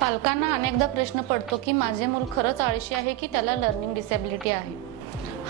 पालकांना अनेकदा प्रश्न पडतो की माझे मूल खरंच आळशी आहे की त्याला लर्निंग डिसॅबिलिटी आहे.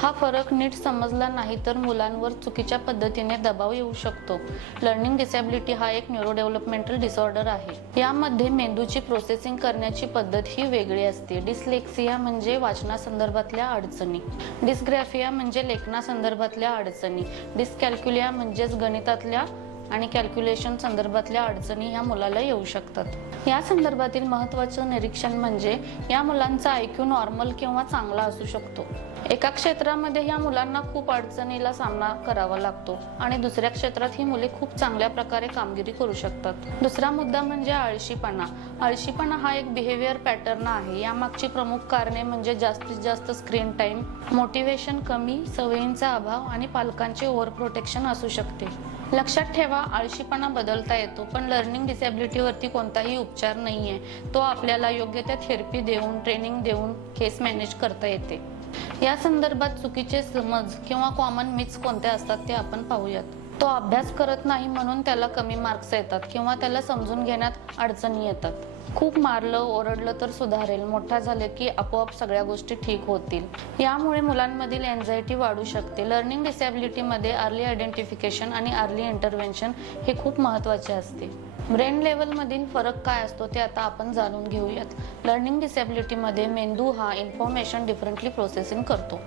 हा फरक नीट समजला नाही तर मुलांवर चुकीच्या पद्धतीने दबाव येऊ शकतो. लर्निंग डिसॅबिलिटी हा एक न्यूरो डेव्हलपमेंटल डिसऑर्डर आहे. यामध्ये मेंदूची प्रोसेसिंग करण्याची पद्धत ही वेगळी असते. डिस्लेक्सिया म्हणजे वाचनासंदर्भातल्या अडचणी, डिस्ग्राफिया म्हणजे लेखनासंदर्भातल्या अडचणी, डिस्कॅल्क्युलिया म्हणजेच गणितातल्या आणि कॅल्क्युलेशन संदर्भातल्या अडचणी ह्या मुलाला येऊ शकतात. या संदर्भातील महत्त्वाचं निरीक्षण म्हणजे या मुलांचा IQ नॉर्मल किंवा चांगला असू शकतो. एका क्षेत्रामध्ये ह्या मुलांना खूप अडचणीला सामना करावा लागतो आणि दुसऱ्या क्षेत्रात ही मुले खूप चांगल्या प्रकारे कामगिरी करू शकतात. दुसरा मुद्दा म्हणजे आळशीपणा. आळशीपणा हा एक बिहेवियर पॅटर्न आहे. यामागची प्रमुख कारणे म्हणजे जास्तीत जास्त स्क्रीन टाइम, मोटिवेशन कमी, सवयींचा अभाव आणि पालकांचे ओव्हर प्रोटेक्शन असू शकते. लक्षात ठेवा, आळशीपणा बदलता येतो, पण लर्निंग डिसॅबिलिटीवरती कोणताही उपचार नाहीये. तो आपल्याला योग्य त्या थेरपी देऊन, ट्रेनिंग देऊन केस मॅनेज करता येते. या संदर्भात चुकीचे समज किंवा कॉमन मिथ्स कोणते असतात ते आपण पाहूयात. तो अभ्यास करत नाही म्हणून त्याला कमी मार्क्स येतात किंवा त्याला समजून घेण्यात अडचणी येतात. खूप मारलं ओरडलं तर सुधारेल, मोठा झाले की आपोआप सगळ्या गोष्टी ठीक होतील. यामुळे मुलांमधील एन्झायटी वाढू शकते. लर्निंग डिसॅबिलिटीमध्ये अर्ली आयडेंटिफिकेशन आणि अर्ली इंटरव्हेन्शन हे खूप महत्त्वाचे असते. ब्रेन लेवलमधील फरक काय असतो ते आता आपण जाणून घेऊयात. लर्निंग डिसॅबिलिटीमध्ये मेंदू हा इन्फॉर्मेशन डिफरंटली प्रोसेसिंग करतो.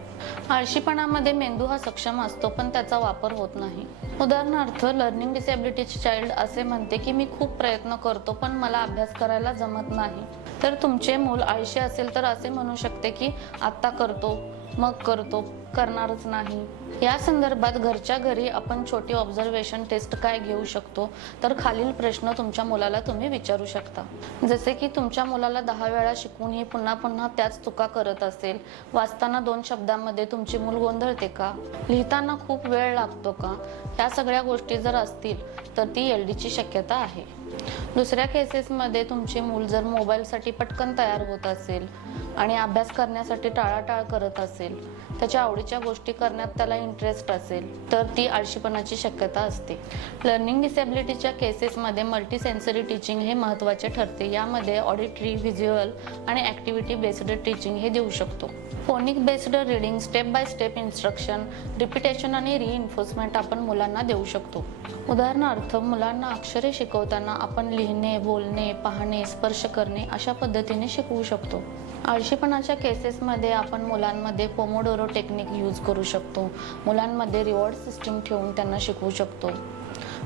आळशीपणामध्ये मेंदू हा सक्षम असतो पण त्याचा वापर होत नाही. उदाहरणार्थ, लर्निंग डिसॅबिलिटीचे चाइल्ड असे म्हणते की मी खूप प्रयत्न करतो पण मला अभ्यास करायला जमत नाही. तर तुमचे मूल आळशी असेल तर असे म्हणू शकते की आत्ता करतो, मग करतो, करणारच नाही. या संदर्भात घरच्या घरी आपण छोटी ऑब्झर्वेशन टेस्ट काय घेऊ शकतो तर खालील प्रश्न तुमच्या मुलाला तुम्ही विचारू शकता. जसे की तुमच्या मुलाला 10 वेळा शिकवूनही पुन्हा पुन्हा त्याच चुका करत असेल, वाचताना 2 शब्दांमध्ये तुमचे मूल गोंधळते का, लिहिताना खूप वेळ लागतो का, ह्या सगळ्या गोष्टी जर असतील तर ती LDची शक्यता आहे. दुसऱ्या केसेसमध्ये तुमचे मूल जर मोबाईलसाठी पटकन तयार होत असेल आणि अभ्यास करण्यासाठी टाळाटाळ करत असेल, त्याच्या आवडीच्या गोष्टी करण्यात त्याला इंटरेस्ट असेल तर ती आळशीपणाची शक्यता असते. लर्निंग डिसॅबिलिटीच्या केसेसमध्ये मल्टीसेन्सरी टीचिंग हे महत्त्वाचे ठरते. यामध्ये ऑडिटरी, व्हिज्युअल आणि ॲक्टिव्हिटी बेस्ड टीचिंग हे देऊ शकतो. Phonic based reading, step by step instruction, repetition आणि रिइन्फोर्समेंट आपण मुलांना देऊ शकतो. उदाहरणार्थ, मुलांना अक्षरे शिकवताना आपण लिहिणे, बोलणे, पाहणे, स्पर्श करणे अशा पद्धतीने शिकवू शकतो. आळशीपणाच्या केसेसमध्ये आपण मुलांमध्ये पोमोडोरो टेक्निक यूज करू शकतो. मुलांमध्ये रिवॉर्ड सिस्टीम ठेवून त्यांना शिकवू शकतो.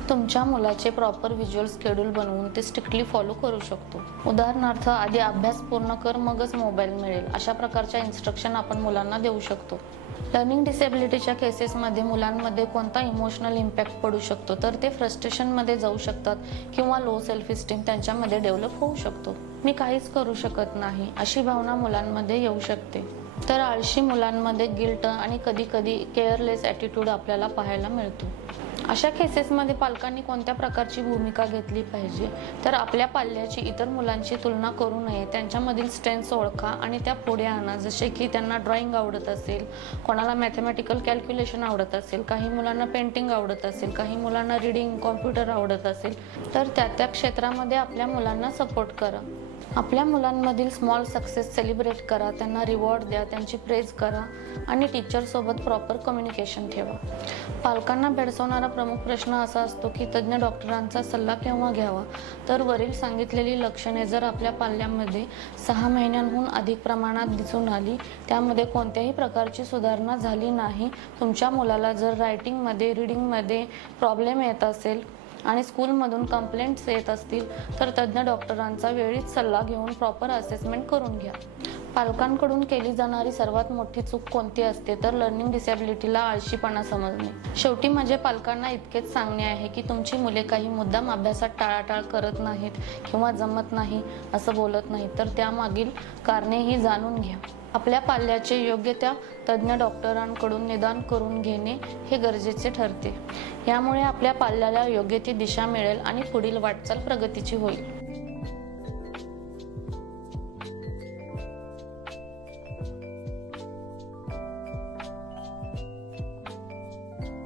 तुमच्या मुलाचे प्रॉपर व्हिज्युअल शेड्यूल बनवून ते स्ट्रिक्टली फॉलो करू शकतो. उदाहरणार्थ, आधी अभ्यास पूर्ण कर मगच मोबाईल मिळेल, अशा प्रकारच्या इन्स्ट्रक्शन आपण मुलांना देऊ शकतो. लर्निंग डिसॅबिलिटीच्या केसेसमध्ये मुलांमध्ये कोणता इमोशनल इम्पॅक्ट पडू शकतो तर ते फ्रस्ट्रेशनमध्ये जाऊ शकतात किंवा लो सेल्फ इस्टीम त्यांच्यामध्ये डेव्हलप होऊ शकतो. मी काहीच करू शकत नाही अशी भावना मुलांमध्ये येऊ शकते. तर आळशी मुलांमध्ये गिल्ट आणि कधीकधी केअरलेस ॲटिट्यूड आपल्याला पाहायला मिळतो. अशा केसेसमध्ये पालकांनी कोणत्या प्रकारची भूमिका घेतली पाहिजे तर आपल्या पाल्याची इतर मुलांची तुलना करू नये. त्यांच्यामधील स्ट्रेंथ्स ओळखा आणि त्या पुढे आणा. जसे की त्यांना ड्रॉइंग आवडत असेल, कोणाला मॅथमॅटिकल कॅल्क्युलेशन आवडत असेल, काही मुलांना पेंटिंग आवडत असेल, काही मुलांना रीडिंग, कॉम्प्युटर आवडत असेल तर त्या क्षेत्रामध्ये आपल्या मुलांना सपोर्ट करा. आपल्या मुलांमधील स्मॉल सक्सेस सेलिब्रेट करा, त्यांना रिवॉर्ड द्या, त्यांची प्रेज करा आणि टीचरसोबत प्रॉपर कम्युनिकेशन ठेवा. पालकांना भेडसावणारा प्रमुख प्रश्न असा असतो की तज्ज्ञ डॉक्टरांचा सल्ला केव्हा घ्यावा. तर वरील सांगितलेली लक्षणे जर आपल्या पाल्यामध्ये 6 महिन्यांहून अधिक प्रमाणात दिसून आली, त्यामध्ये कोणत्याही प्रकारची सुधारणा झाली नाही, तुमच्या मुलाला जर रायटिंगमध्ये, रीडिंगमध्ये प्रॉब्लेम येत असेल आणि स्कूलमधून कंप्लेंट्स येत असतील तर तज्ज्ञ डॉक्टरांचा वेळीच सल्ला घेऊन प्रॉपर असेसमेंट करून घ्या. पालकांकडून केली जाणारी सर्वात मोठी चूक कोणती असते तर लर्निंग डिसॅबिलिटीला आळशीपणा समजणे. शेवटी माझ्या पालकांना इतकेच सांगणे आहे की तुमची मुले काही मुद्दाम अभ्यासात टाळाटाळ करत नाहीत किंवा जमत नाही असं बोलत नाहीत, तर त्यामागील कारणेही जाणून घ्या. आपल्या पाल्याचे योग्य त्या तज्ज्ञ डॉक्टरांकडून निदान करून घेणे हे गरजेचे ठरते. यामुळे आपल्या पाल्याला योग्य ती दिशा मिळेल आणि पुढील वाटचाल प्रगतीची होईल.